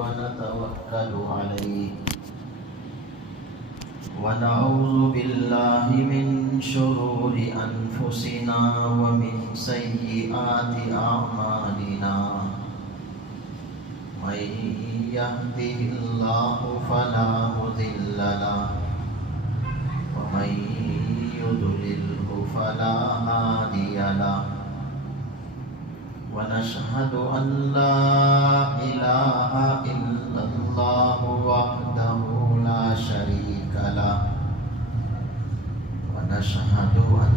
ونتوكل عليه ونعوذ بالله من شرور أنفسنا ومن سيئات أعمالنا من يهده الله فلا مضل له ومن يضلله فلا هادي له ونشهد أن لا إله إلا الله وحده لا شريك له ونشهد أن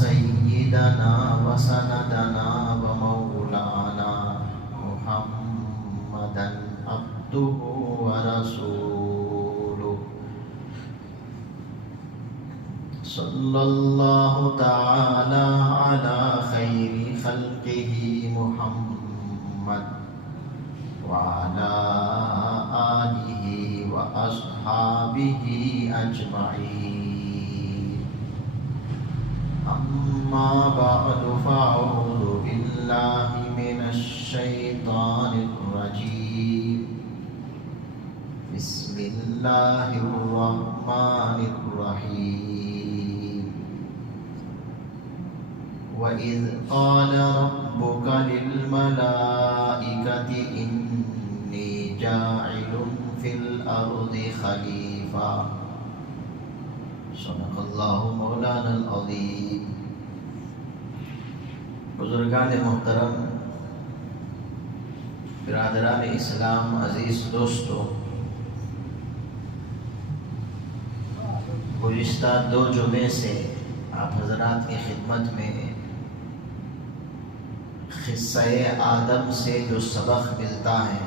سيدنا وسندنا ومولانا محمدا عبده ورسوله صلى الله تعالى على خير خلقه محمد وعلى آله وأصحابه أجمعين أما بعد فأعوذ بالله من الشيطان الرجيم بسم الله الرحمن الرحيم وإذ قال ربك للملائكة إني جاعل في الأرض خليفة صدق الله مولانا العظيم. بزرگان محترم، برادران اسلام، عزیز دوستو، گزشتہ 2 جمعے سے آپ حضرات کی خدمت میں قصہ آدم سے جو سبق ملتا ہے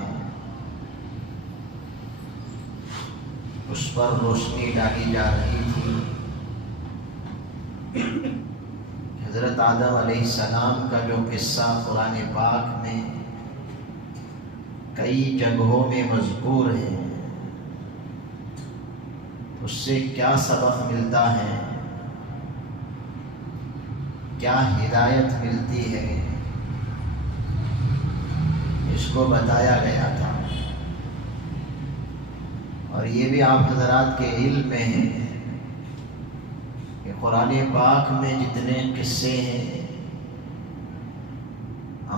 اس پر روشنی ڈالی جا رہی تھی. حضرت آدم علیہ السلام کا جو قصہ قرآن پاک میں کئی جگہوں میں مذکور ہے، اس سے کیا سبق ملتا ہے، کیا ہدایت ملتی ہے، اس کو بتایا گیا تھا. اور یہ بھی آپ حضرات کے علم میں ہے کہ قرآن پاک میں جتنے قصے ہیں،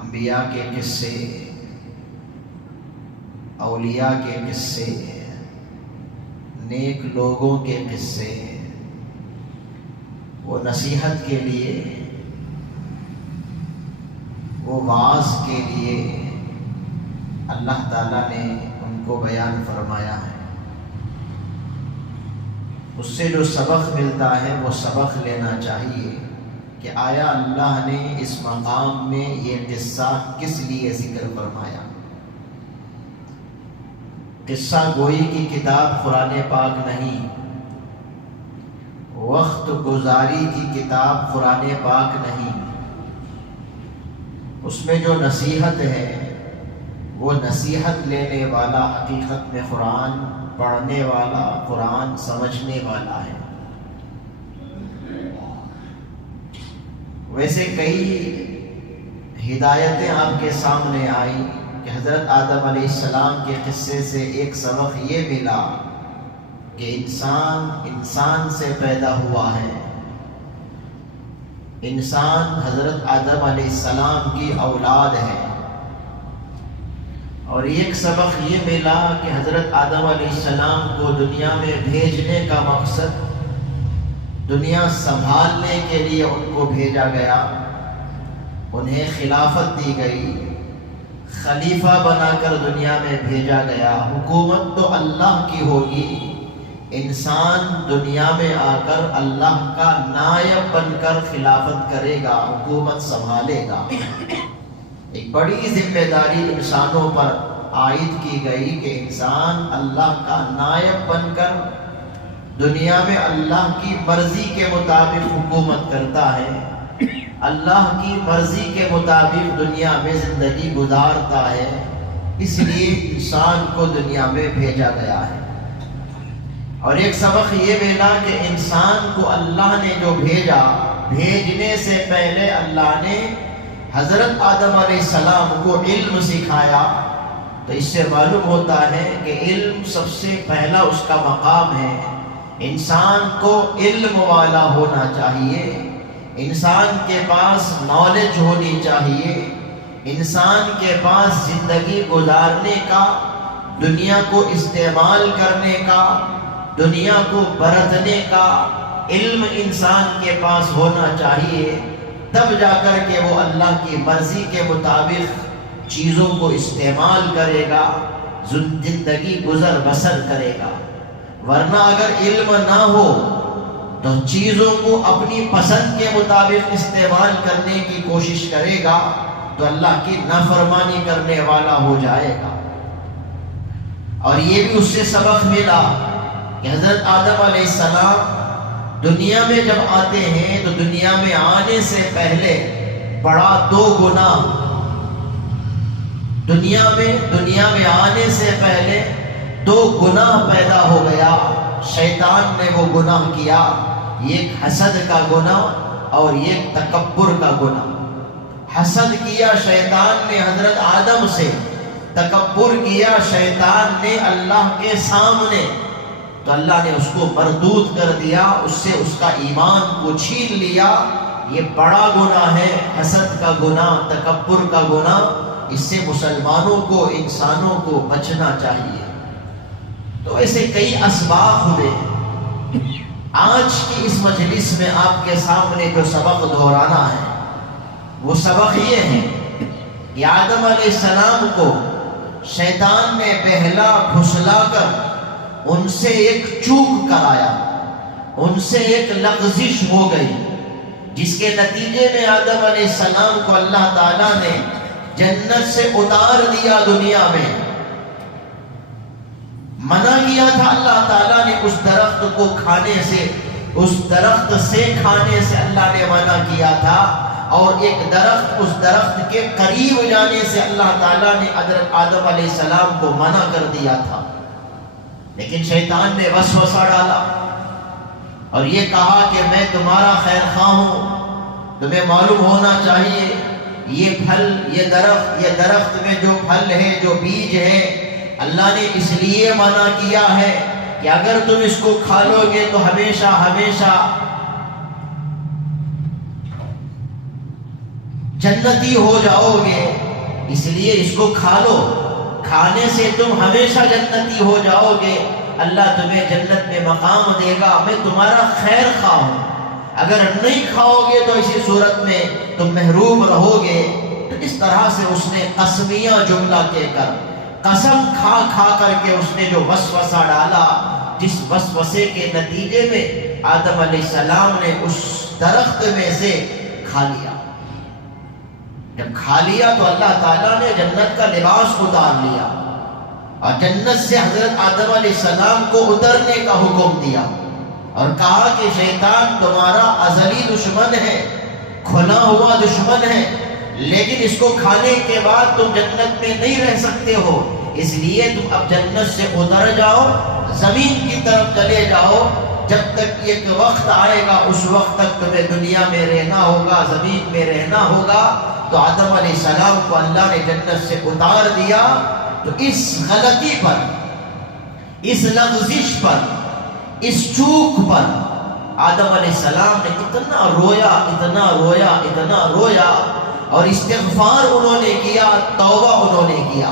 انبیاء کے قصے، اولیاء کے قصے، نیک لوگوں کے قصے، وہ نصیحت کے لیے، وہ واعظ کے لیے اللہ تعالیٰ نے ان کو بیان فرمایا ہے. اس سے جو سبق ملتا ہے وہ سبق لینا چاہیے کہ آیا اللہ نے اس مقام میں یہ قصہ کس لیے ذکر فرمایا. قصہ گوئی کی کتاب قرآن پاک نہیں، وقت گزاری کی کتاب قرآن پاک نہیں. اس میں جو نصیحت ہے وہ نصیحت لینے والا حقیقت میں قرآن پڑھنے والا، قرآن سمجھنے والا ہے. ویسے کئی ہدایتیں آپ کے سامنے آئیں کہ حضرت آدم علیہ السلام کے قصے سے ایک سبق یہ ملا کہ انسان سے پیدا ہوا ہے. انسان حضرت آدم علیہ السلام کی اولاد ہے. اور ایک سبق یہ ملا کہ حضرت آدم علیہ السلام کو دنیا میں بھیجنے کا مقصد دنیا سنبھالنے کے لیے ان کو بھیجا گیا، انہیں خلافت دی گئی، خلیفہ بنا کر دنیا میں بھیجا گیا. حکومت تو اللہ کی ہوگی، انسان دنیا میں آ کر اللہ کا نائب بن کر خلافت کرے گا، حکومت سنبھالے گا. ایک بڑی ذمہ داری انسانوں پر عائد کی گئی کہ انسان اللہ کا نائب بن کر دنیا میں اللہ کی مرضی کے مطابق حکومت کرتا ہے، اللہ کی مرضی کے مطابق دنیا میں زندگی گزارتا ہے. اس لیے انسان کو دنیا میں بھیجا گیا ہے. اور ایک سبق یہ ملا کہ انسان کو اللہ نے جو بھیجا، بھیجنے سے پہلے اللہ نے حضرت آدم علیہ السلام کو علم سکھایا، تو اس سے معلوم ہوتا ہے کہ علم سب سے پہلا اس کا مقام ہے. انسان کو علم والا ہونا چاہیے، انسان کے پاس نالج ہونی چاہیے، انسان کے پاس زندگی گزارنے کا، دنیا کو استعمال کرنے کا، دنیا کو برتنے کا علم انسان کے پاس ہونا چاہیے. تب جا کر کے وہ اللہ کی مرضی کے مطابق چیزوں کو استعمال کرے گا، زندگی گزر بسر کرے گا. ورنہ اگر علم نہ ہو تو چیزوں کو اپنی پسند کے مطابق استعمال کرنے کی کوشش کرے گا تو اللہ کی نافرمانی کرنے والا ہو جائے گا. اور یہ بھی اس سے سبق ملا کہ حضرت آدم علیہ السلام دنیا میں جب آتے ہیں تو دنیا میں آنے سے پہلے بڑا 2 گناہ، دنیا میں آنے سے پہلے 2 گناہ پیدا ہو گیا. شیطان نے وہ گناہ کیا، ایک حسد کا گناہ اور ایک تکبر کا گناہ. حسد کیا شیطان نے حضرت آدم سے، تکبر کیا شیطان نے اللہ کے سامنے، تو اللہ نے اس کو مردود کر دیا، اس سے اس کا ایمان کو چھین لیا. یہ بڑا گناہ ہے، حسد کا گناہ، تکبر کا گناہ. اس سے مسلمانوں کو، انسانوں کو بچنا چاہیے. تو ایسے کئی اسباب ہوئے. آج کی اس مجلس میں آپ کے سامنے جو سبق دہرانا ہے وہ سبق یہ ہے کہ آدم علیہ السلام کو شیطان نے بہلا پھسلا کر ان سے ایک چوک کرایا، ان سے ایک لغزش ہو گئی، جس کے نتیجے میں آدم علیہ السلام کو اللہ تعالیٰ نے جنت سے اتار دیا. دنیا میں منع کیا تھا اللہ تعالیٰ نے اس درخت کو کھانے سے، اس درخت سے کھانے سے اللہ نے منع کیا تھا. اور ایک درخت، اس درخت کے قریب جانے سے اللہ تعالیٰ نے حضرت آدم علیہ السلام کو منع کر دیا تھا. لیکن شیطان نے وسوسہ ڈالا اور یہ کہا کہ میں تمہارا خیر خواہ ہوں، تمہیں معلوم ہونا چاہیے یہ پھل، یہ درخت میں جو پھل ہے، جو بیج ہے، اللہ نے اس لیے منع کیا ہے کہ اگر تم اس کو کھا لو گے تو ہمیشہ ہمیشہ جنتی ہو جاؤ گے، اس لیے اس کو کھا لو، کھانے سے تم ہمیشہ جنتی ہو جاؤ گے، اللہ تمہیں جنت میں مقام دے گا، میں تمہارا خیر خواہ ہوں، اگر نہیں کھاؤ گے تو اسی صورت میں تم محروم رہو گے. تو اس طرح سے اس نے قسمیاں جملہ کہہ کر، قسم کھا کھا کر کے اس نے جو وسوسہ ڈالا، جس وسوسے کے نتیجے میں آدم علیہ السلام نے اس درخت میں سے کھا لیا. جب کھا لیا تو اللہ تعالیٰ نے جنت کا لباس اتار لیا اور جنت سے حضرت آدم علیہ السلام کو اترنے کا حکم دیا اور کہا کہ شیطان تمہارا ازلی دشمن ہے، کھلا ہوا دشمن ہے، لیکن اس کو کھانے کے بعد تم جنت میں نہیں رہ سکتے ہو، اس لیے تم اب جنت سے اتر جاؤ، زمین کی طرف چلے جاؤ، جب تک ایک وقت آئے گا اس وقت تک تمہیں دنیا میں رہنا ہوگا، زمین میں رہنا ہوگا. تو آدم علیہ السلام کو اللہ نے جنت سے اتار دیا. تو اس غلطی پر، اس لغزش پر، اس چوک پر آدم علیہ السلام نے اتنا رویا، اتنا رویا، اتنا رویا، اور استغفار انہوں نے کیا، توبہ انہوں نے کیا.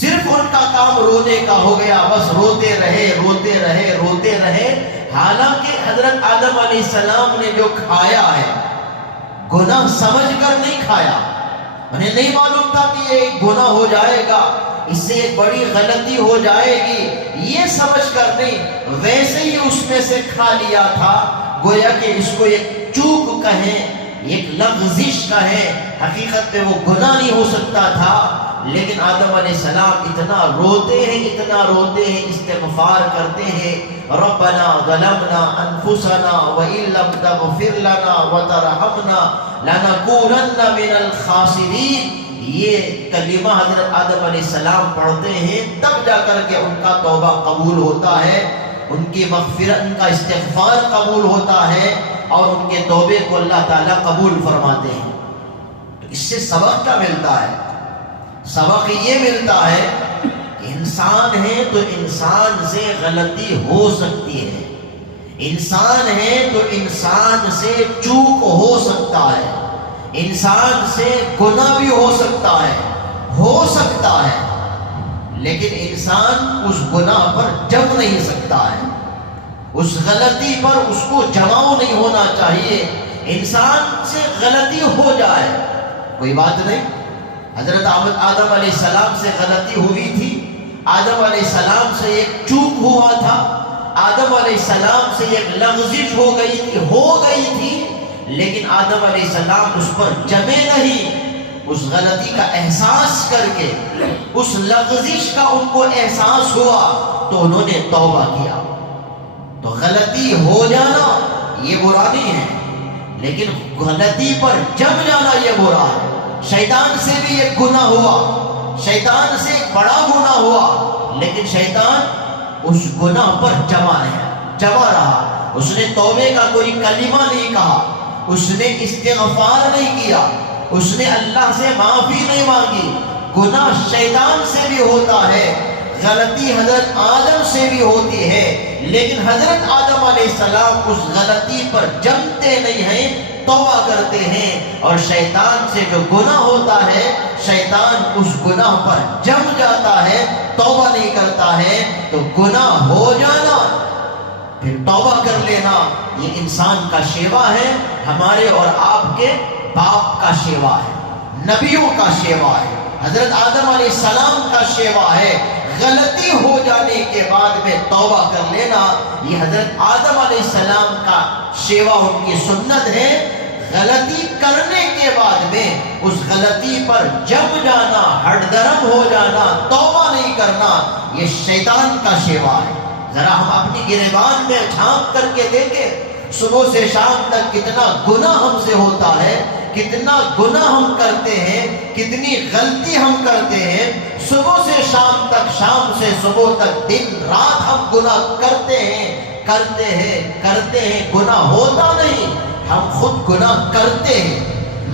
صرف ان کا کام رونے کا ہو گیا، بس روتے رہے روتے رہے روتے رہے. حالانکہ حضرت آدم علیہ السلام نے جو کھایا ہے گناہ سمجھ کر نہیں کھایا، انہیں نہیں معلوم تھا کہ یہ ایک گناہ ہو جائے گا، اس سے ایک بڑی غلطی ہو جائے گی، یہ سمجھ کر نہیں، ویسے ہی اس میں سے کھا لیا تھا. گویا کہ اس کو ایک چوک کہیں، ایک لغزش کہیں، حقیقت میں وہ گناہ نہیں ہو سکتا تھا. لیکن آدم علیہ السلام اتنا روتے ہیں، اتنا روتے ہیں، استغفار کرتے ہیں، ربنا ظلمنا انفسنا وان لم تغفر لنا وترحمنا لنکونن من الخاسرین. یہ کلمہ حضرت آدم علیہ السلام پڑھتے ہیں، تب جا کر کے ان کا توبہ قبول ہوتا ہے، ان کی مغفرت، ان کا استغفار قبول ہوتا ہے، اور ان کے توبے کو اللہ تعالیٰ قبول فرماتے ہیں. تو اس سے سبق کیا ملتا ہے سبق یہ ملتا ہے کہ انسان ہے تو انسان سے غلطی ہو سکتی ہے، انسان ہے تو انسان سے چوک ہو سکتا ہے، انسان سے گناہ بھی ہو سکتا ہے، لیکن انسان اس گناہ پر جم نہیں سکتا ہے، اس غلطی پر اس کو جماؤ نہیں ہونا چاہیے۔ انسان سے غلطی ہو جائے کوئی بات نہیں، حضرت آدم علیہ السلام سے غلطی ہوئی تھی، آدم علیہ السلام سے ایک چوک ہوا تھا، آدم علیہ السلام سے ایک لغزش ہو گئی تھی، لیکن آدم علیہ السلام اس پر جمے نہیں۔ اس غلطی کا احساس کر کے، اس لغزش کا ان کو احساس ہوا تو انہوں نے توبہ کیا۔ تو غلطی ہو جانا یہ برا نہیں ہے، لیکن غلطی پر جم جانا یہ برا ہے۔ شیطان سے بھی ایک گناہ ہوا، شیطان سے ایک بڑا گناہ ہوا، لیکن شیطان اس گناہ پر جمع رہا۔ اس نے توبے کا کوئی کلمہ نہیں کہا، اس نے استغفار نہیں کیا، اس نے اللہ سے معافی نہیں مانگی۔ گناہ شیطان سے بھی ہوتا ہے، غلطی حضرت آدم سے بھی ہوتی ہے، لیکن حضرت آدم علیہ السلام اس غلطی پر جمتے نہیں ہیں، توبہ کرتے ہیں۔ اور شیطان سے جو گناہ ہوتا ہے، شیطان اس گناہ پر جم جاتا ہے، توبہ نہیں کرتا ہے۔ تو گناہ ہو جانا پھر توبہ کر لینا یہ انسان کا شیوا ہے، ہمارے اور آپ کے باپ کا شیوا ہے، نبیوں کا شیوا ہے، حضرت آدم علیہ السلام کا شیوا ہے۔ غلطی ہو جانے کے بعد میں توبہ کر لینا یہ حضرت آدم علیہ السلام کا شیوا، ان کی سنت ہے۔ غلطی کرنے کے بعد میں اس غلطی پر جم جانا، ہٹ درم ہو جانا، توبہ نہیں کرنا یہ شیطان کا شیوا ہے۔ ذرا ہم اپنی گریبان میں جھانک کر کے دیکھیں، صبح سے شام تک کتنا گناہ ہم سے ہوتا ہے، کتنا گناہ ہم کرتے ہیں، کتنی غلطی ہم کرتے ہیں۔ صبح سے شام تک، شام سے صبح تک، دن رات ہم گناہ کرتے ہیں، گناہ ہوتا نہیں، ہم خود گناہ کرتے ہیں،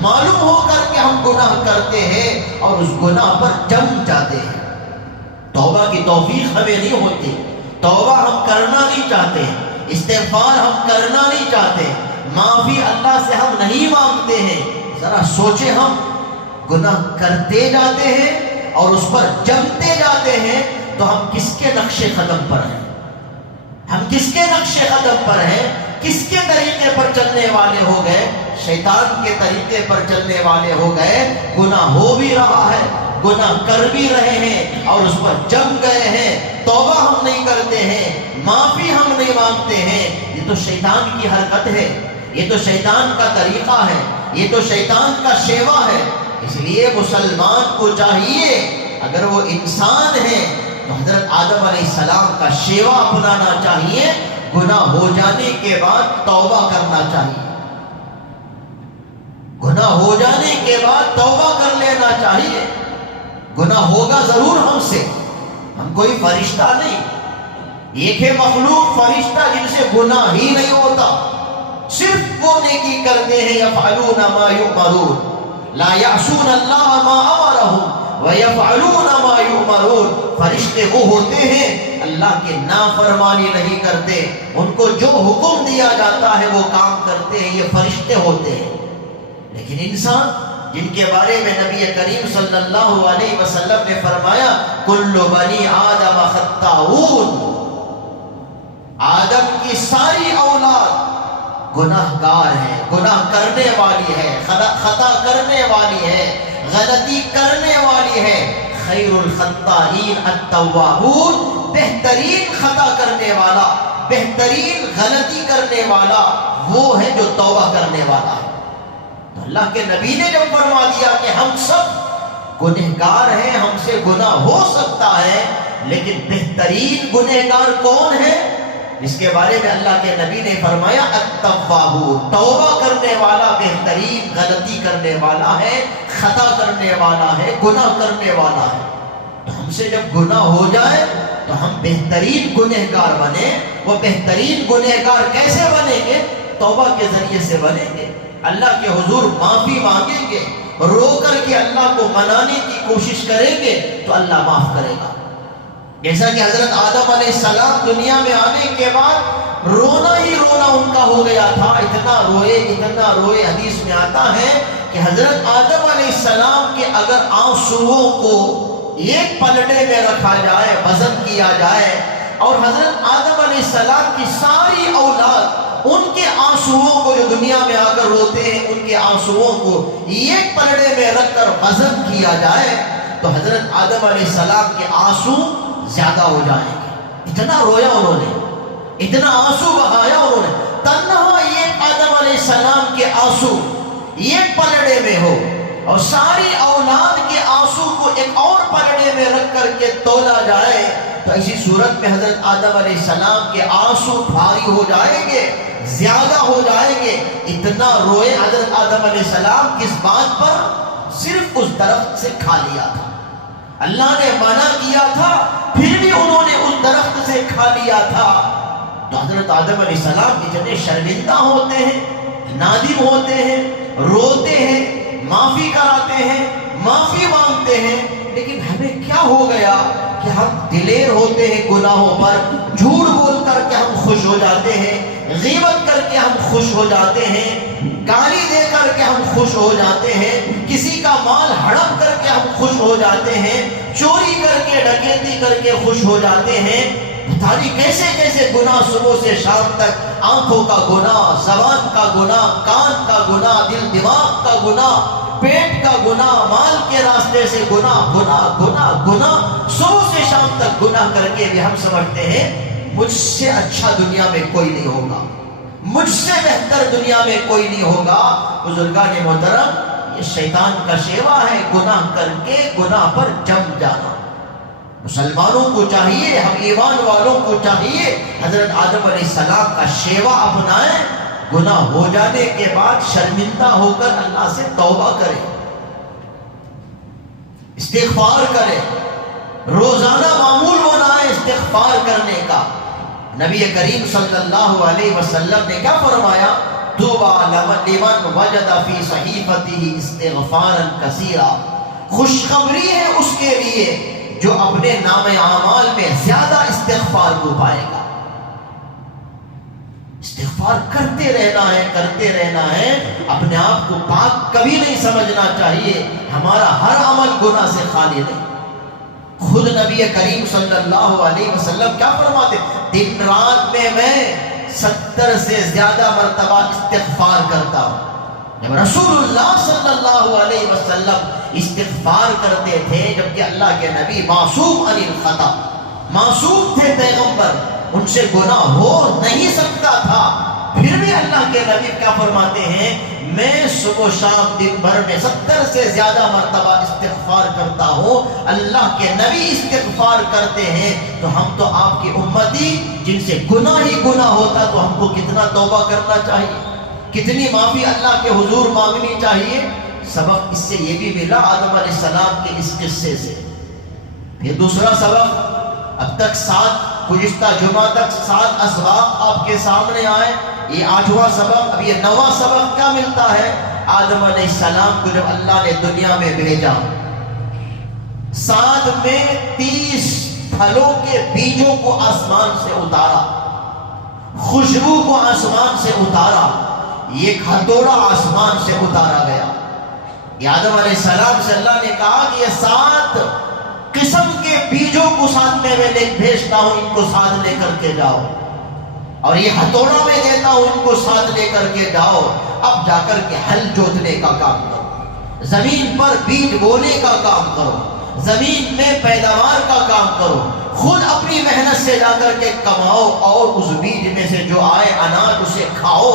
معلوم ہو کر کے ہم گناہ کرتے ہیں اور اس گناہ پر جم جاتے ہیں۔ توبہ کی توفیق ہمیں نہیں ہوتی، توبہ ہم کرنا نہیں چاہتے، استغفار ہم کرنا نہیں چاہتے، معافی اللہ سے ہم نہیں مانگتے ہیں۔ ذرا سوچیں، ہم گناہ کرتے جاتے ہیں اور اس پر جمتے جاتے ہیں، تو ہم کس کے نقش قدم پر ہیں؟ ہم کس کے نقش قدم پر ہیں؟ کس کے طریقے پر چلنے والے ہو گئے؟ شیطان کے طریقے پر چلنے والے ہو گئے۔ گناہ ہو بھی رہا ہے، گناہ کر بھی رہے ہیں اور اس پر جم گئے ہیں، توبہ ہم نہیں کرتے ہیں، معافی ہم نہیں مانگتے ہیں۔ یہ تو شیطان کی حرکت ہے، یہ تو شیطان کا طریقہ ہے، یہ تو شیطان کا شیوا ہے۔ اس لیے مسلمان کو چاہیے، اگر وہ انسان ہے تو حضرت آدم علیہ السلام کا شیوا اپنانا چاہیے، گناہ ہو جانے کے بعد توبہ کرنا چاہیے، گناہ ہو جانے کے بعد توبہ کر لینا چاہیے۔ گناہ ہوگا ضرور ہم سے، ہم کوئی فرشتہ نہیں، ایک ہے مخلوق فرشتہ جن سے گناہ ہی نہیں ہوتا، صرف وہ نیکی کرتے ہیں۔ یفعلون ما یؤمرون لا یعصون اللہ ما امرهم ویفعلون ما یؤمرون۔ فرشتے وہ ہوتے ہیں اللہ کے نافرمانی نہیں کرتے، ان کو جو حکم دیا جاتا ہے وہ کام کرتے ہیں، یہ فرشتے ہوتے ہیں۔ لیکن انسان جن کے بارے میں نبی کریم صلی اللہ علیہ وسلم نے فرمایا کل بنی آدم خطاؤون، آدم کی ساری اولاد گناہ گار ہے، گناہ کرنے والی ہے، خطا کرنے والی ہے، غلطی کرنے والی ہے۔ خیر الخطائین التوابون، بہترین خطا کرنے والا، بہترین غلطی کرنے والا وہ ہے جو توبہ کرنے والا ہے۔ تو اللہ کے نبی نے جب فرما دیا کہ ہم سب گنہگار ہیں، ہم سے گناہ ہو سکتا ہے، لیکن بہترین گنہگار کون ہے؟ جس کے بارے میں اللہ کے نبی نے فرمایا التوابون، توبہ کرنے والا بہترین غلطی کرنے والا ہے، خطا کرنے والا ہے، گناہ کرنے والا ہے۔ تو ہم سے جب گناہ ہو جائے تو ہم بہترین گنہگار بنے۔ وہ بہترین گنہگار کیسے بنیں گے؟ توبہ کے ذریعے سے بنیں گے، اللہ کے حضور معافی مانگیں گے، رو کر کے اللہ کو منانے کی کوشش کریں گے تو اللہ معاف کرے گا. جیسا کہ حضرت آدم علیہ السلام دنیا میں آنے کے بعد رونا ہی رونا ان کا ہو گیا تھا. اتنا روئے. حدیث میں آتا ہے کہ حضرت آدم علیہ السلام کے اگر آنسوؤں کو ایک پلڑے میں رکھا جائے, وزن کیا جائے, اور حضرت آدم علیہ السلام کی ساری اولاد ان کے آنسوؤں کو جو دنیا میں آ کر روتے ہیں ان کے آنسوؤں کو ایک پلڑے میں رکھ کر وزن کیا جائے تو حضرت آدم علیہ السلام کے آنسو زیادہ ہو جائیں گے. اتنا رویا انہوں نے, اتنا آنسو بہایا انہوں نے. تنہا ایک آدم علیہ السلام کے آنسو ایک پلڑے میں ہو اور ساری اولاد کے آنسو کو ایک اور پلڑے میں رکھ کر کے تولا جائے تو اسی صورت میں حضرت آدم علیہ السلام کے آنسو بھاری ہو جائیں گے, زیادہ ہو جائیں گے. اتنا روئے حضرت آدم علیہ السلام کس بات پر؟ صرف اس درخت سے کھا لیا تھا. اللہ نے منع کیا تھا پھر بھی انہوں نے اس درخت سے کھا لیا تھا. تو حضرت آدم علیہ السلام اتنے شرمندہ ہوتے ہیں, نادم ہوتے ہیں, روتے ہیں, معافی کراتے ہیں, معافی مانگتے ہیں. لیکن ہمیں کیا ہو گیا کہ ہم دلیر ہوتے ہیں گناہوں پر, جھوٹ بول کر کے ہم خوش ہو جاتے ہیں, غیبت کر کے ہم خوش ہو جاتے ہیں, گالی دے کر کے ہم خوش ہو جاتے ہیں, کسی کا مال ہڑپ کر کے ہم خوش ہو جاتے ہیں, چوری کر کے ڈکیتی کر کے خوش ہو جاتے ہیں. پتہ نہیں کیسے کیسے گناہ صبح سے شام تک, آنکھوں کا گناہ, زبان کا گناہ, کان کا گناہ, دل دماغ کا گناہ, پیٹ کا گناہ, مال کے راستے سے گناہ, صبح سے شام تک گناہ کر کے بھی ہم سمجھتے ہیں مجھ سے اچھا دنیا میں کوئی نہیں ہوگا, مجھ سے بہتر دنیا میں کوئی نہیں ہوگا. بزرگان محترم, یہ شیطان کا شیوا ہے, گناہ کر کے گناہ پر جم جانا. مسلمانوں کو چاہیے, ہم ایمان والوں کو چاہیے حضرت آدم علیہ السلام کا شیوا اپنائیں. گناہ ہو جانے کے بعد شرمندہ ہو کر اللہ سے توبہ کریں, استغفار کریں, روزانہ معمول بنائیں استغفار کرنے کا. نبی کریم صلی اللہ علیہ وسلم نے کیا فرمایا؟ طوبی لمن وجد فی صحیفته استغفارا کثیرا. خوشخبری ہے اس کے لیے جو اپنے نام اعمال میں زیادہ استغفار کو پائے گا. استغفار کرتے رہنا ہے. اپنے آپ کو پاک کبھی نہیں سمجھنا چاہیے. ہمارا ہر عمل گناہ سے خالی نہیں. خود نبی کریم صلی اللہ علیہ وسلم کیا فرماتے؟ دن رات میں 70 سے زیادہ مرتبہ استغفار کرتا ہوں. جب رسول اللہ صلی اللہ علیہ وسلم استغفار کرتے تھے, جبکہ اللہ کے نبی معصوم عن الخطا, معصوم تھے, پیغمبر, ان سے گناہ ہو نہیں سکتا تھا, پھر بھی اللہ کے نبی کیا فرماتے ہیں؟ میں صبح و شام دن بھر میں 70 سے زیادہ مرتبہ استغفار کرتا ہوں. اللہ کے نبی استغفار کرتے ہیں تو ہم تو آپ کی امتی جن سے گناہ ہی گناہ ہوتا, تو ہم کو کتنا توبہ کرنا چاہیے, کتنی معافی اللہ کے حضور مانگنی چاہیے. سبق اس سے یہ بھی ملا آدم علیہ السلام کے اس قصے سے. پھر دوسرا سبق, اب تک 7 گزشتہ جمعہ تک 7 اسباق آپ کے سامنے آئے. یہ 8واں سبق, اب یہ 9واں سبق کیا ملتا ہے؟ آدم علیہ السلام کو جب اللہ نے دنیا میں بھیجا, ساتھ میں 30 پھلوں کے بیجوں کو آسمان سے اتارا, خوشبو کو آسمان سے اتارا, یہ ہتھوڑا آسمان سے اتارا گیا. یہ آدم علیہ السلام سے اللہ نے کہا کہ یہ 7 قسم کے بیجوں کو ساتھ میں بھیجتا ہوں, ان کو ساتھ لے کر کے جاؤ, اور یہ ہتھوڑا میں دیتا ہوں, ان کو ساتھ لے کر کے جاؤ. اب جا کر کے ہل جوتنے کا کام کرو, زمین پر بیج بونے کا کام کرو, زمین میں پیداوار کا کام کرو, خود اپنی محنت سے جا کر کے کماؤ, اور اس بیج میں سے جو آئے اناج اسے کھاؤ.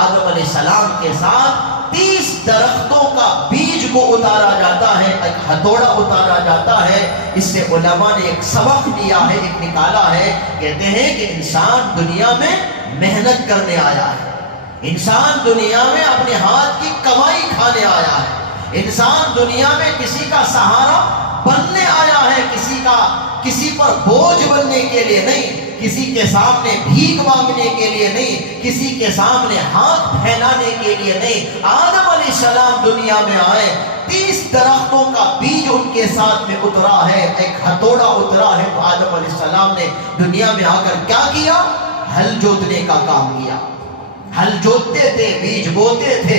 آدم علیہ السلام کے ساتھ 30 درختوں کا بیج کو اتارا جاتا ہے, ایک ہتھوڑا اتارا جاتا ہے. اس سے علماء نے ایک سبق لیا ہے, ایک نکالا ہے. کہتے ہیں کہ انسان دنیا میں محنت کرنے آیا ہے, انسان دنیا میں اپنے ہاتھ کی کمائی کھانے آیا ہے, انسان دنیا میں کسی کا سہارا بننے آیا ہے, کسی پر بوجھ بننے کے لیے نہیں. کسی کے سامنے بھیک مانگنے کے لیے نہیں، کسی کے سامنے ہاتھ پھیلانے کے لیے نہیں۔ آدم علیہ السلام دنیا میں آئے، 30 درختوں کا بیج ان کے ساتھ میں اترا ہے، ایک ہتھوڑا اترا ہے، تو آدم علیہ السلام نے دنیا میں آ کر کیا کیا؟ ہل جوتنے کا کام کیا۔ ہل جوتتے تھے، بیج بوتے تھے،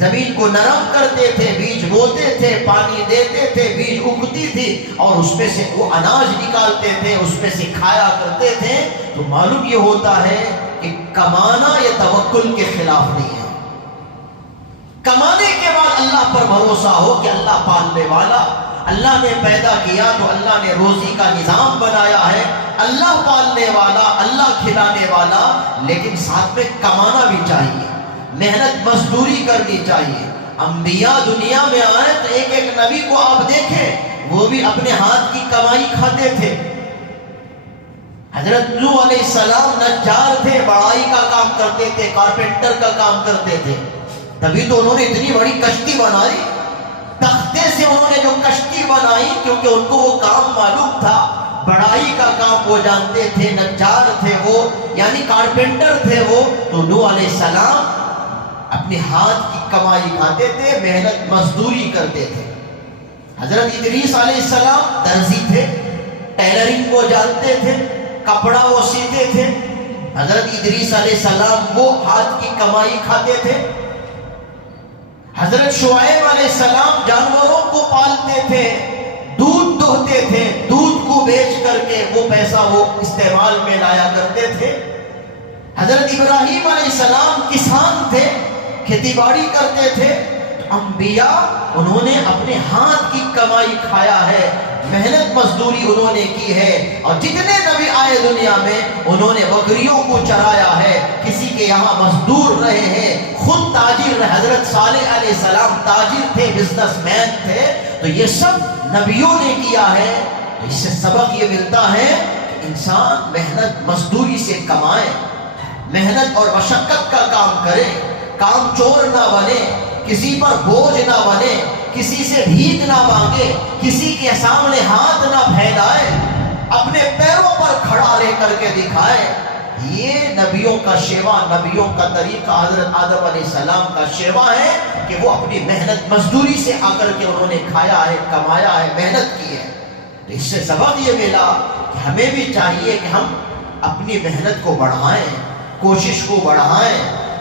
زمین کو نرم کرتے تھے، بیج بوتے تھے، پانی دیتے تھے، بیج اگتی تھی اور اس میں سے وہ اناج نکالتے تھے، اس میں سے کھایا کرتے تھے۔ تو معلوم یہ ہوتا ہے کہ کمانا یہ توکل کے خلاف نہیں ہے۔ کمانے کے بعد اللہ پر بھروسہ ہو کہ اللہ پالنے والا، اللہ نے پیدا کیا تو اللہ نے روزی کا نظام بنایا ہے، اللہ پالنے والا، اللہ کھلانے والا، لیکن ساتھ میں کمانا بھی چاہیے، محنت مزدوری کرنی چاہیے۔ انبیاء دنیا میں آئے تو ایک ایک نبی کو آپ دیکھیں، وہ بھی اپنے ہاتھ کی کمائی کھاتے تھے۔ حضرت نوح علیہ السلام نجار تھے، بڑائی کا کام کرتے تھے، کارپینٹر کا کام کرتے تھے، تبھی تو انہوں نے اتنی بڑی کشتی بنائی۔ تختے سے انہوں نے جو کشتی بنائی، کیونکہ ان کو وہ کام معلوم تھا، بڑائی کا کام وہ جانتے تھے، نجار تھے وہ، یعنی کارپینٹر تھے وہ۔ تو نوح علیہ السلام اپنے ہاتھ کی کمائی کھاتے تھے، محنت مزدوری کرتے تھے۔ حضرت ادریس علیہ السلام درزی تھے، ٹیلرنگ کو جانتے تھے، کپڑا وہ سیتے تھے۔ حضرت ادریس علیہ السلام وہ ہاتھ کی کمائی کھاتے تھے۔ حضرت شعیب علیہ السلام جانوروں کو پالتے تھے، دودھ دوہتے تھے، دودھ کو بیچ کر کے وہ پیسہ وہ استعمال میں لایا کرتے تھے۔ حضرت ابراہیم علیہ السلام کسان تھے، کھیتی باڑی کرتے تھے۔ انبیاء انہوں نے اپنے ہاتھ کی کمائی کھایا ہے، محنت مزدوری انہوں نے کی ہے۔ اور جتنے نبی آئے دنیا میں انہوں نے بکریوں کو چرایا ہے، کسی کے یہاں مزدور رہے ہیں، خود تاجر رہے۔ حضرت صالح علیہ السلام تاجر تھے، بزنس مین تھے۔ تو یہ سب نبیوں نے کیا ہے۔ تو اس سے سبق یہ ملتا ہے کہ انسان محنت مزدوری سے کمائے، محنت اور مشقت کا کام کرے، کام چور نہ بنے، کسی پر بوجھ نہ بنے، کسی سے بھیک نہ مانگے، کسی کے سامنے ہاتھ نہ پھیلائے، اپنے پیروں پر کھڑا رہ کر کے دکھائے۔ یہ نبیوں کا شیوا، نبیوں کا طریقہ، حضرت آدم علیہ السلام کا شیوا ہے کہ وہ اپنی محنت مزدوری سے آ کر کے انہوں نے کھایا ہے، کمایا ہے، محنت کی ہے۔ تو اس سے سبق یہ ملا کہ ہمیں بھی چاہیے کہ ہم اپنی محنت کو بڑھائیں، کوشش کو بڑھائیں،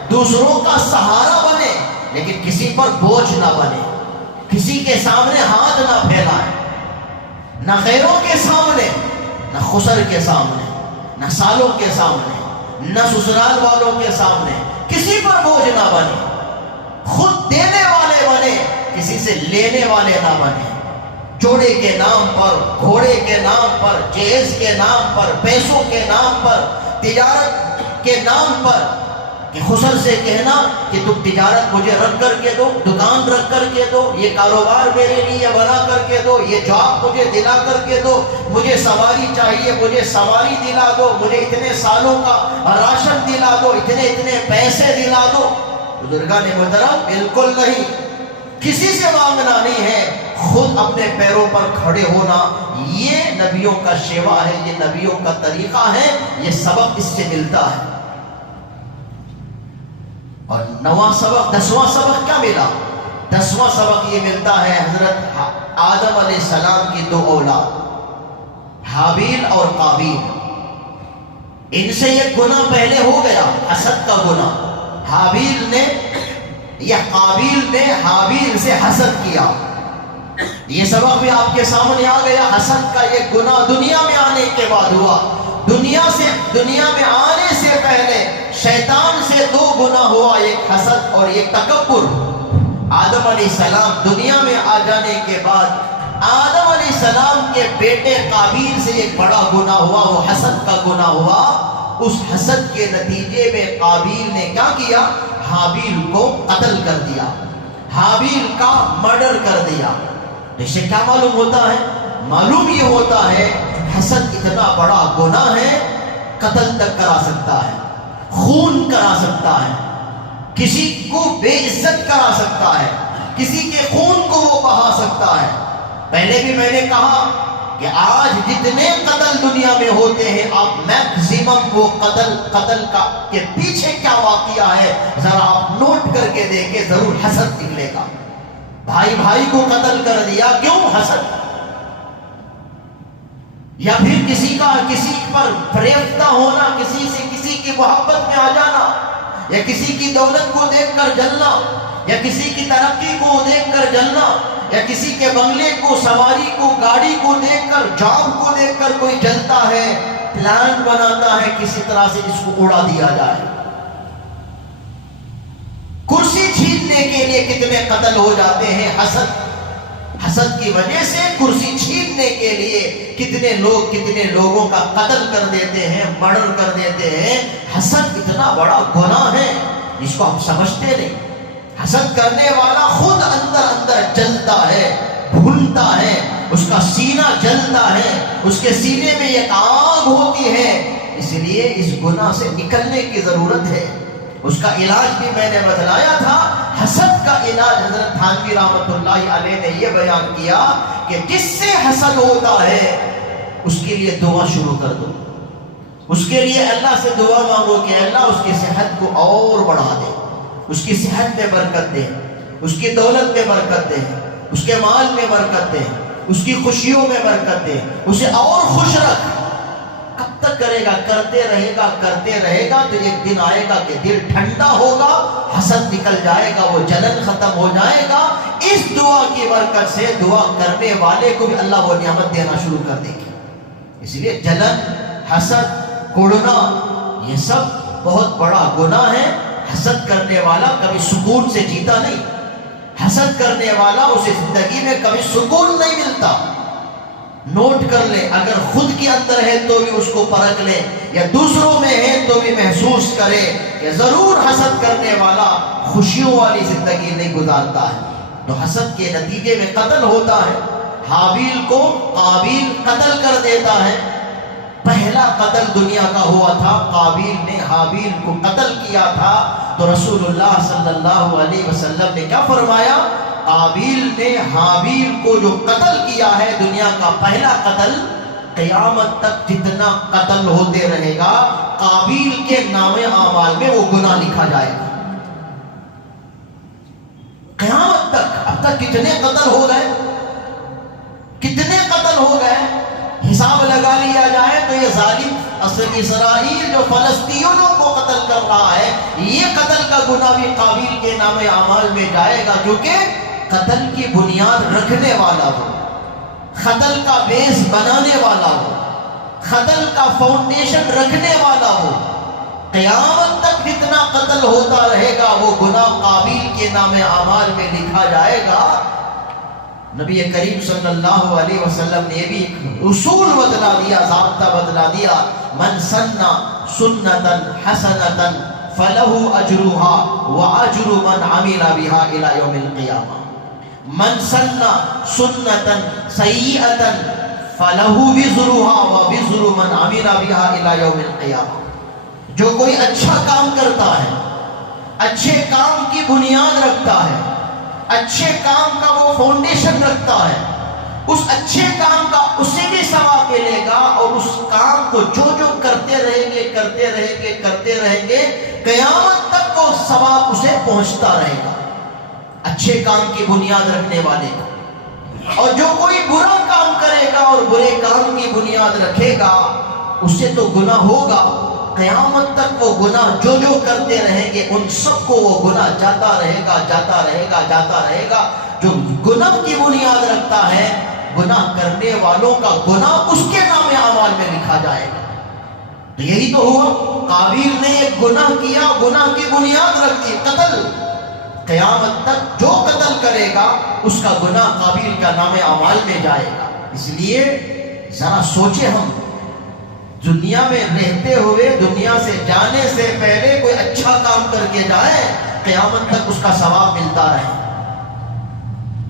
دوسروں کا سہارا بنے، لیکن کسی پر بوجھ نہ بنے، کسی کے سامنے ہاتھ نہ پھیلائیں، نہ غیروں کے سامنے، نہ خسر کے سامنے، نہ سالوں کے سامنے، نہ سسرال والوں کے سامنے، کسی پر بوجھ نہ بنے، خود دینے والے بنے، کسی سے لینے والے نہ بنے۔ جوڑے کے نام پر، گھوڑے کے نام پر، جہیز کے نام پر، پیسوں کے نام پر، تجارت کے نام پر، کہ خسر سے کہنا کہ تم تجارت مجھے رکھ کر کے دو، دکان رکھ کر کے دو، یہ کاروبار میرے لیے بنا کر کے دو، یہ جاب مجھے دلا کر کے دو، مجھے سواری چاہیے، مجھے سواری دلا دو، مجھے اتنے سالوں کا راشن دلا دو، اتنے پیسے دلا دو۔ بزرگان محترم بالکل نہیں، کسی سے مانگنا نہیں ہے، خود اپنے پیروں پر کھڑے ہونا۔ یہ نبیوں کا شیوا ہے، یہ نبیوں کا طریقہ ہے، یہ سبق اس سے ملتا ہے۔ اور 9واں سبق، 10واں سبق کیا ملا؟ 10واں سبق یہ ملتا ہے حضرت آدم علیہ السلام کی 2 اولاد حابیل اور قابیل، ان سے یہ گناہ پہلے ہو گیا، حسد کا گناہ۔ حابیل نے یا قابیل نے حابیل سے حسد کیا، یہ سبق بھی آپ کے سامنے آ گیا۔ حسد کا یہ گناہ دنیا میں آنے کے بعد ہوا۔ دنیا میں آنے سے پہلے شیطان سے 2 گناہ ہوا، ایک حسد اور ایک تکبر۔ آدم علیہ السلام دنیا میں آ جانے کے بعد آدم علیہ السلام کے بیٹے قابیل سے ایک بڑا گناہ ہوا، وہ حسد کا گناہ ہوا۔ اس حسد کے نتیجے میں قابیل نے کیا کیا؟ حابیل کو قتل کر دیا، حابیل کا مرڈر کر دیا۔ اس سے کیا معلوم ہوتا ہے؟ معلوم یہ ہوتا ہے حسد اتنا بڑا گناہ ہے، قتل تک کرا سکتا ہے، خون کرا سکتا ہے، کسی کو بے عزت کرا سکتا ہے، کسی کے خون کو وہ بہا سکتا ہے۔ پہلے بھی میں نے کہا کہ آج جتنے قتل دنیا میں ہوتے ہیں آپ میکسیمم وہ قتل کا کے پیچھے کیا واقعہ ہے ذرا آپ نوٹ کر کے دیکھیں، ضرور حسد نکلے گا۔ بھائی بھائی کو قتل کر دیا، کیوں؟ حسد۔ یا پھر کسی پر فریفتہ ہونا، کسی سے کسی کی محبت میں آ جانا، یا کسی کی دولت کو دیکھ کر جلنا، یا کسی کی ترقی کو دیکھ کر جلنا، یا کسی کے بنگلے کو، سواری کو، گاڑی کو دیکھ کر، جاب کو دیکھ کر کوئی جلتا ہے، پلان بناتا ہے کسی طرح سے اس کو اڑا دیا جائے۔ کرسی چھیننے کے لیے کتنے قتل ہو جاتے ہیں، حسد کی وجہ سے کرسی چھیننے کے لیے کتنے لوگوں کا قتل کر دیتے ہیں، مرڈر کر دیتے ہیں۔ حسد اتنا بڑا گناہ ہے جس کو ہم سمجھتے نہیں۔ حسد کرنے والا خود اندر جلتا ہے، بھونتا ہے، اس کا سینہ جلتا ہے، اس کے سینے میں ایک آگ ہوتی ہے۔ اس لیے اس گناہ سے نکلنے کی ضرورت ہے۔ اس کا علاج بھی میں نے بتلایا تھا۔ حسد کا علاج حضرت تھانوی رحمۃ اللہ علیہ نے یہ بیان کیا کہ جس سے حسد ہوتا ہے اس کے لیے دعا شروع کر دو، اس کے لیے اللہ سے دعا مانگو کہ اللہ اس کی صحت کو اور بڑھا دے، اس کی صحت میں برکت دے، اس کی دولت میں برکت دے، اس کے مال میں برکت دے، اس کی خوشیوں میں برکت دے، اسے اور خوش رکھ۔ کب تک کرے گا؟ کرتے رہے گا تو ایک دن آئے گا کہ دل ٹھنڈا ہوگا، حسد نکل جائے گا، وہ جلن ختم ہو جائے گا۔ اس دعا کی برکت سے دعا کرنے والے کو بھی اللہ وہ نعمت دینا شروع کر دے گی۔ اس لیے جلن، حسد، کوڑنا یہ سب بہت بڑا گناہ ہے۔ حسد کرنے والا کبھی سکون سے جیتا نہیں، حسد کرنے والا اسے زندگی میں کبھی سکون نہیں ملتا۔ نوٹ کر لے، اگر خود کے اندر ہے تو بھی اس کو پرکھ لے، یا دوسروں میں ہے تو بھی محسوس کرے کہ ضرور حسد کرنے والا خوشیوں والی زندگی نہیں گزارتا ہے۔ تو حسد کے نتیجے میں قتل ہوتا ہے۔ حابیل کو قابیل قتل کر دیتا ہے۔ پہلا قتل دنیا کا ہوا تھا، قابیل نے حابیل کو قتل کیا تھا۔ تو رسول اللہ صلی اللہ علیہ وسلم نے کیا فرمایا؟ قابیل نے حابیل کو جو قتل کیا ہے، دنیا کا پہلا قتل، قیامت تک جتنا قتل ہوتے رہے گا قابیل کے نام اعمال میں وہ گناہ لکھا جائے گا۔ قیامت تک اب تک کتنے قتل ہو گئے، کتنے قتل ہو گئے، حساب لگا لیا جائے تو یہ ظالم اسرائیل جو فلسطینیوں کو قتل کر رہا ہے، یہ قتل کا گناہ بھی قابیل کے نام اعمال میں جائے گا، کیونکہ قتل کی بنیاد رکھنے والا ہو، قتل کا بیس بنانے والا ہو، قتل کا فاؤنڈیشن رکھنے والا ہو۔ قیامت تک جتنا قتل ہوتا رہے گا وہ گناہ قابیل کے نام اعمال میں لکھا جائے گا۔ نبی کریم صلی اللہ علیہ وسلم نے بھی اصول بدلا دیا، ضابطہ بدلا دیا، من سنّ سنتا حسنتا فلہ اجرها واجر من عمل بها الى یوم القیامہ، من سنّ سنتا سیئتا فلہ وزرها ووزر من عمل بها الى یوم القیامہ۔ جو کوئی اچھا کام کرتا ہے، اچھے کام کی بنیاد رکھتا ہے، اچھے کام کا وہ فاؤنڈیشن رکھتا ہے، اس اچھے کام کا اسے بھی ثواب ملے گا، اور اس کام کو جو کرتے رہیں گے قیامت تک وہ ثواب اسے پہنچتا رہے گا، اچھے کام کی بنیاد رکھنے والے کا۔ اور جو کوئی برا کام کرے گا اور برے کام کی بنیاد رکھے گا اسے تو گناہ ہوگا، قیامت تک وہ گناہ جو کرتے رہیں گے ان سب کو وہ گناہ جاتا رہے گا۔ جو گناہ کی بنیاد رکھتا ہے، گناہ کرنے والوں کا گناہ اس کے نام اعمال میں لکھا جائے گا۔ تو یہی تو ہوا، قابیل نے ایک گناہ کیا، گناہ کی بنیاد رکھ دی، قتل۔ قیامت تک جو قتل کرے گا اس کا گناہ قابیل کا نام اعمال میں جائے گا۔ اس لیے ذرا سوچے، ہم دنیا میں رہتے ہوئے، دنیا سے جانے سے پہلے کوئی اچھا کام کر کے جائے، قیامت تک اس کا ثواب ملتا رہے،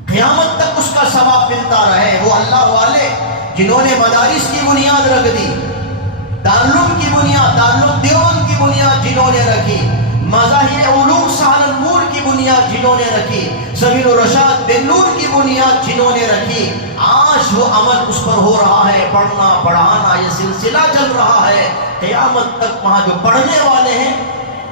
قیامت تک اس کا ثواب ملتا رہے۔ وہ اللہ والے جنہوں نے مدارس کی بنیاد رکھ دی، دارالعلوم کی بنیاد، دارالعلوم دیوبند کی بنیاد جنہوں نے رکھی، مظاہر علوم سہارنپور کی بنیاد جنہوں نے رکھی، سبیل الرشاد بنگلور کی بنیاد جنہوں نے رکھی، آج وہ عمل اس پر ہو رہا ہے، پڑھنا پڑھانا یہ سلسلہ چل رہا ہے۔ قیامت تک وہاں جو پڑھنے والے ہیں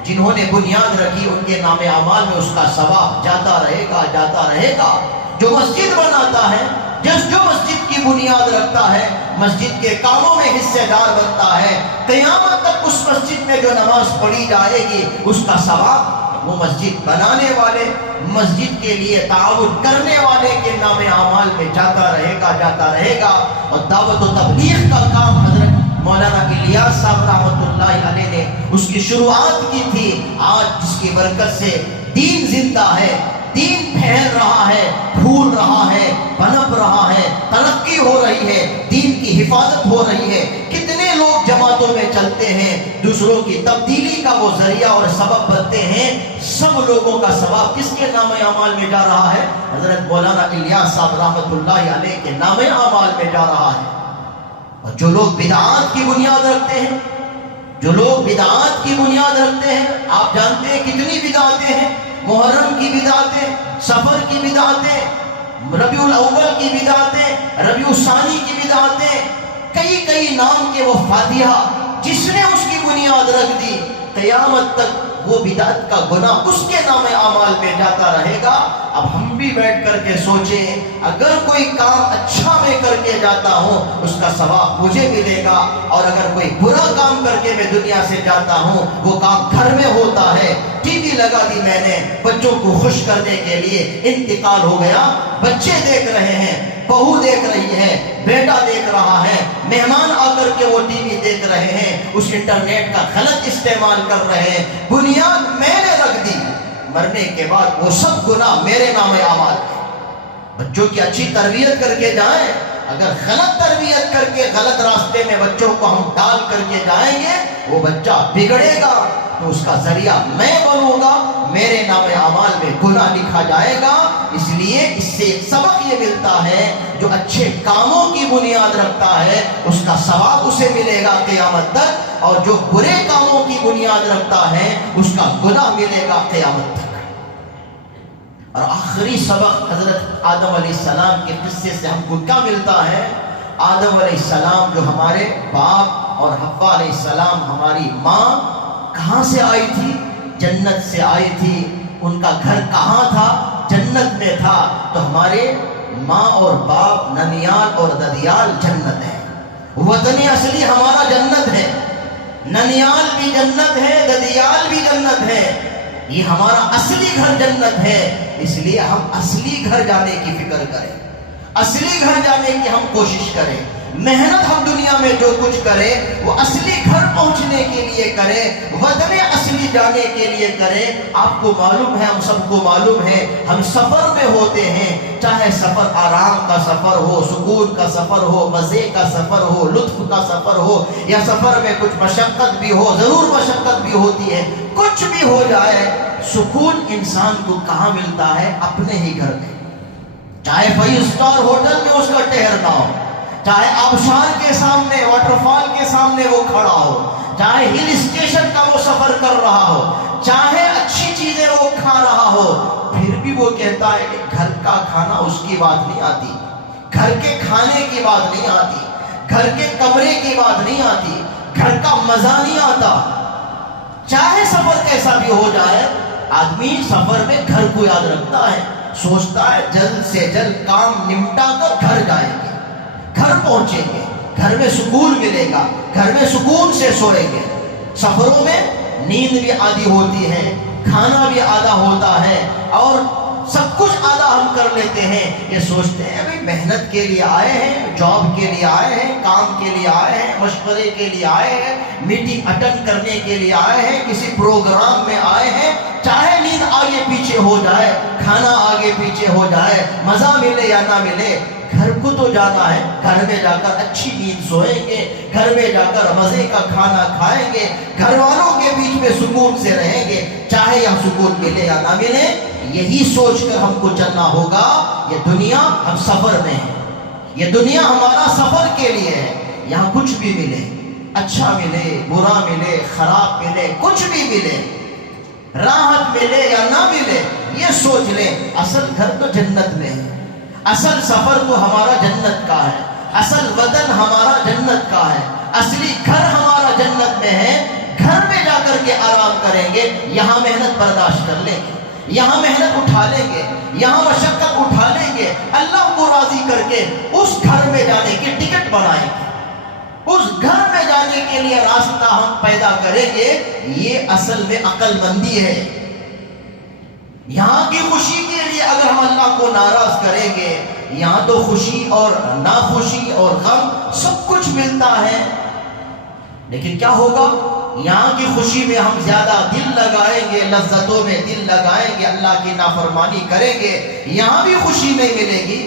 جنہوں نے بنیاد رکھی، ان کے نام اعمال میں اس کا ثواب جاتا رہے گا، جاتا رہے گا۔ جو مسجد بناتا ہے، جو مسجد کی بنیاد رکھتا ہے، مسجد کے کاموں میں حصے دار بنتا ہے، قیامت تک اس مسجد میں جو نماز پڑھی جائے گی اس کا ثواب وہ مسجد بنانے والے، مسجد کے لیے تعاون کرنے والے کے نام اعمال میں جاتا رہے گا، جاتا رہے گا۔ اور دعوت و تبلیغ کا کام حضرت مولانا الیاس صاحب رحمۃ اللہ علیہ نے اس کی شروعات کی تھی۔ آج جس کی برکت سے دین زندہ ہے، دین پھیل رہا ہے، پھول رہا ہے، پنپ رہا ہے، ترقی ہو رہی ہے، دین کی حفاظت ہو رہی ہے۔ کتنے لوگ جماعتوں میں چلتے ہیں، دوسروں کی تبدیلی کا وہ ذریعہ اور سبب بنتے ہیں، سب لوگوں کا ثواب کس کے نام اعمال میں جا رہا ہے؟ حضرت مولانا الیاس صاحب رحمۃ اللہ علیہ کے نام اعمال میں جا رہا ہے۔ اور جو لوگ بدعات کی بنیاد رکھتے ہیں، جو لوگ بدعات کی بنیاد رکھتے ہیں، آپ جانتے ہیں کتنی بدعتیں ہیں، محرم کی بدعتیں، سفر کی بدعتیں، ربیع الاول کی بدعتیں، ربیع الثانی کی بدعتیں، کئی نام کے وہ فاتحہ جس نے اس کی بنیاد رکھ دی، قیامت تک وہ بدعت کا گناہ اس کے نام اعمال میں جاتا رہے گا۔ اب ہم بھی بیٹھ کر کے سوچیں، اگر کوئی کام اچھا میں کر کے جاتا ہوں اس کا ثواب مجھے ملے گا، اور اگر کوئی برا کام کر کے میں دنیا سے جاتا ہوں، وہ کام گھر میں ہوتا ہے، ٹی وی لگا دی میں نے بچوں کو خوش کرنے کے لیے، انتقال ہو گیا، بچے دیکھ رہے ہیں، بہو دیکھ رہی ہے، بیٹا دیکھ رہا ہے، مہمان آ کر کے وہ ٹی وی دیکھ رہے ہیں، اس انٹرنیٹ کا غلط استعمال کر رہے ہیں، بنیاد میں نے رکھ دی، مرنے کے بعد وہ سب گناہ میرے نام اعمال۔ بچوں کی اچھی تربیت کر کے جائیں، اگر غلط تربیت کر کے غلط راستے میں بچوں کو ہم ڈال کر کے جائیں گے، وہ بچہ بگڑے گا تو اس کا ذریعہ میں بنوں گا، میرے نام اعمال میں گناہ لکھا جائے گا۔ اس لیے اس سے ایک سبق یہ ملتا ہے، جو اچھے کاموں کی بنیاد رکھتا ہے اس کا ثواب اسے ملے گا قیامت تک، اور جو برے کاموں کی بنیاد رکھتا ہے اس کا گناہ ملے گا قیامت تک۔ اور آخری سبق حضرت آدم علیہ السلام کے قصے سے ہم کو کیا ملتا ہے؟ آدم علیہ السلام جو ہمارے باپ اور حوا علیہ السلام ہماری ماں کہاں سے آئی تھی؟ جنت سے آئی تھی۔ ان کا گھر کہاں تھا؟ جنت میں تھا۔ تو ہمارے ماں اور باپ ننیال اور ددیال جنت ہے، وطن اصلی ہمارا جنت ہے، ننیال بھی جنت ہے، ددیال بھی جنت ہے، یہ ہمارا اصلی گھر جنت ہے۔ اس لیے ہم اصلی گھر جانے کی فکر کریں، اصلی گھر جانے کی ہم کوشش کریں، محنت ہم دنیا میں جو کچھ کریں وہ اصلی گھر پہنچنے کے لیے کریں، وطن اصلی جانے کے لیے کریں۔ آپ کو معلوم ہے، ہم سب کو معلوم ہے، ہم سفر میں ہوتے ہیں، چاہے سفر آرام کا سفر ہو، سکون کا سفر ہو، مزے کا سفر ہو، لطف کا سفر ہو، یا سفر میں کچھ مشقت بھی ہو، ضرور مشقت بھی ہوتی ہے، کچھ بھی ہو جائے، سکون انسان کو کہاں ملتا ہے؟ اپنے ہی گھر میں، چاہے 5 اسٹار ہوٹل میں اس کا ٹھہرنا ہو، چاہے آبشار کے سامنے، واٹر فال کے سامنے وہ کھڑا ہو، چاہے ہل اسٹیشن کا وہ سفر کر رہا ہو، چاہے اچھی چیزیں وہ کھا رہا ہو، پھر بھی وہ کہتا ہے کہ گھر کا کھانا اس کی بات نہیں آتی، گھر کے کھانے کی بات نہیں آتی، گھر کے کمرے کی بات نہیں آتی، گھر کا مزہ نہیں آتا۔ چاہے سفر کیسا بھی ہو جائے، آدمی سفر میں گھر کو یاد رکھتا ہے، سوچتا ہے جلد سے جلد کام نمٹا کر گھر جائیں گے، گھر پہنچیں گے، گھر میں سکون ملے گا، گھر میں سکون سے سوئیں گے۔ سفروں میں نیند بھی آدھی ہوتی ہے، کھانا بھی آدھا ہوتا ہے، اور سب کچھ آدھا ہم کر لیتے ہیں، یہ سوچتے ہیں بھئی محنت کے لیے آئے ہیں، جاب کے لیے آئے ہیں، کام کے لیے آئے ہیں، مشورے کے لیے آئے ہیں، میٹنگ اٹینڈ کرنے کے لیے آئے ہیں، کسی پروگرام میں آئے ہیں، چاہے نیند آگے پیچھے ہو جائے، کھانا آگے پیچھے ہو جائے، مزہ ملے یا نہ ملے، گھر کو تو جانا ہے، گھر میں جا کر اچھی نیند سوئیں گے، گھر میں جا کر مزے کا کھانا کھائیں گے، گھر والوں کے بیچ میں سکون سے رہیں گے، چاہے یہاں سکون ملے یا نہ ملے۔ یہی سوچ کر ہم کو چلنا ہوگا، یہ دنیا ہم سفر میں ہے، یہ دنیا ہمارا سفر کے لیے ہے، یہاں کچھ بھی ملے، اچھا ملے، برا ملے، خراب ملے، کچھ بھی ملے، راحت ملے یا نہ ملے یہ سوچ لیں، اصل گھر تو جنت میں ہے، اصل سفر تو ہمارا جنت کا ہے، اصل وطن ہمارا جنت کا ہے، اصلی گھر ہمارا جنت میں ہے۔ گھر میں جا کر کے آرام کریں گے، یہاں محنت برداشت کر لیں گے، یہاں محنت اٹھا لیں گے، یہاں مشقت اٹھا لیں گے، اللہ کو راضی کر کے اس گھر میں جانے کی ٹکٹ بنائیں گے، اس گھر میں جانے کے لیے راستہ ہم پیدا کریں گے۔ یہ اصل میں عقل مندی ہے۔ یہاں کی خوشی کے لیے اگر ہم اللہ کو ناراض کریں گے، یہاں تو خوشی اور ناخوشی اور غم سب کچھ ملتا ہے، لیکن کیا ہوگا؟ یہاں کی خوشی میں ہم زیادہ دل لگائیں گے، لذتوں میں دل لگائیں گے، اللہ کی نافرمانی کریں گے، یہاں بھی خوشی نہیں ملے گی۔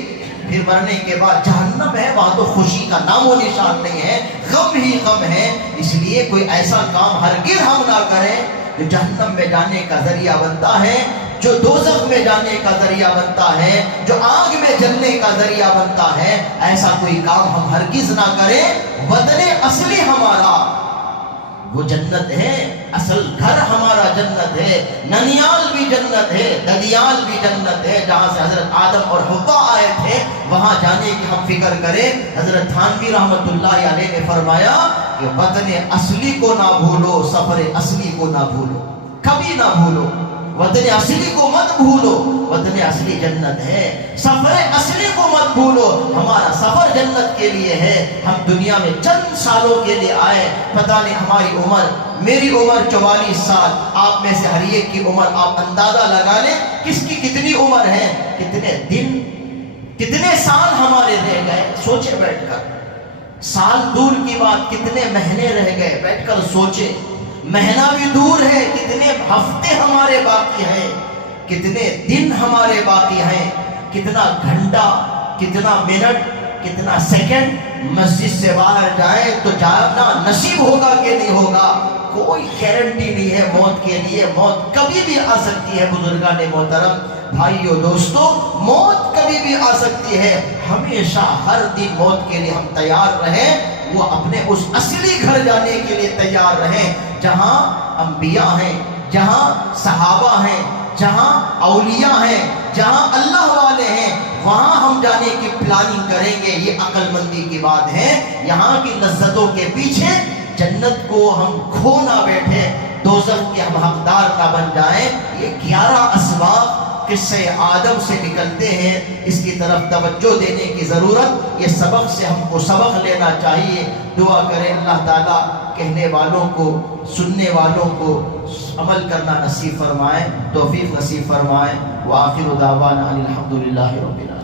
پھر مرنے کے بعد جہنم ہے، وہاں تو خوشی کا نام و نشان نہیں ہے، غم ہی غم ہے۔ اس لیے کوئی ایسا کام ہرگز ہم نہ کریں جو جہنم میں جانے کا ذریعہ بنتا ہے، جو دوزخ میں جانے کا ذریعہ بنتا ہے، جو آگ میں جلنے کا ذریعہ بنتا ہے۔ ایسا کوئی کام ہم ہرگز نہ کریں۔ وطن اصلی ہمارا وہ جنت ہے، اصل گھر ہمارا جنت ہے، ننیال بھی جنت ہے، ددیال بھی جنت ہے، جہاں سے حضرت آدم اور حوا آئے تھے، وہاں جانے کی ہم فکر کریں۔ حضرت تھانوی رحمت اللہ علیہ نے فرمایا کہ وطن اصلی کو نہ بھولو، سفر اصلی کو نہ بھولو، کبھی نہ بھولو۔ وطن اصلی کو مت بھولو، وطن اصلی جنت ہے، سفر اصلی کو مت بھولو۔ ہمارا سفر جنت کے لیے ہے۔ ہم دنیا میں چند سالوں کے لیے آئے، پتہ نہیں ہماری عمر، میری عمر 44 سال، آپ میں سے ہر ایک کی عمر آپ اندازہ لگا لیں کس کی کتنی عمر ہے، کتنے دن کتنے سال ہمارے رہ گئے۔ سوچے بیٹھ کر، سال دور کی بات، کتنے مہینے رہ گئے، بیٹھ کر سوچے۔ مہینہ بھی دور ہے، کتنے ہفتے ہمارے باقی ہیں، کتنے دن ہمارے باقی ہیں، کتنا گھنٹہ، کتنا منٹ، کتنا سیکنڈ مسجد سے باہر جائیں تو جانا نصیب ہوگا کہ نہیں ہوگا، کوئی گارنٹی نہیں ہے موت کے لیے۔ موت کبھی بھی آ سکتی ہے بزرگان محترم، بھائیو دوستو، موت کبھی بھی آ سکتی ہے۔ ہمیشہ ہر دن موت کے لیے ہم تیار رہیں، وہ اپنے اس اصلی گھر جانے کے لیے تیار رہیں جہاں انبیاء ہیں، جہاں صحابہ ہیں، جہاں اولیاء ہیں، جہاں اللہ والے ہیں، وہاں ہم جانے کی پلاننگ کریں گے۔ یہ عقل مندی کی بات ہے۔ یہاں کی لذتوں کے پیچھے جنت کو ہم کھو نہ بیٹھے، دوزخ کے ہم حقدار نہ بن جائیں۔ یہ 11 اسباب قصہ آدم سے نکلتے ہیں، اس کی طرف توجہ دینے کی ضرورت، یہ سبق سے ہم کو سبق لینا چاہیے۔ دعا کریں اللہ تعالیٰ کہنے والوں کو، سننے والوں کو عمل کرنا نصیب فرمائے، توفیق نصیب فرمائے۔ وآخر دعوانا ان الحمدللہ رب العالمین۔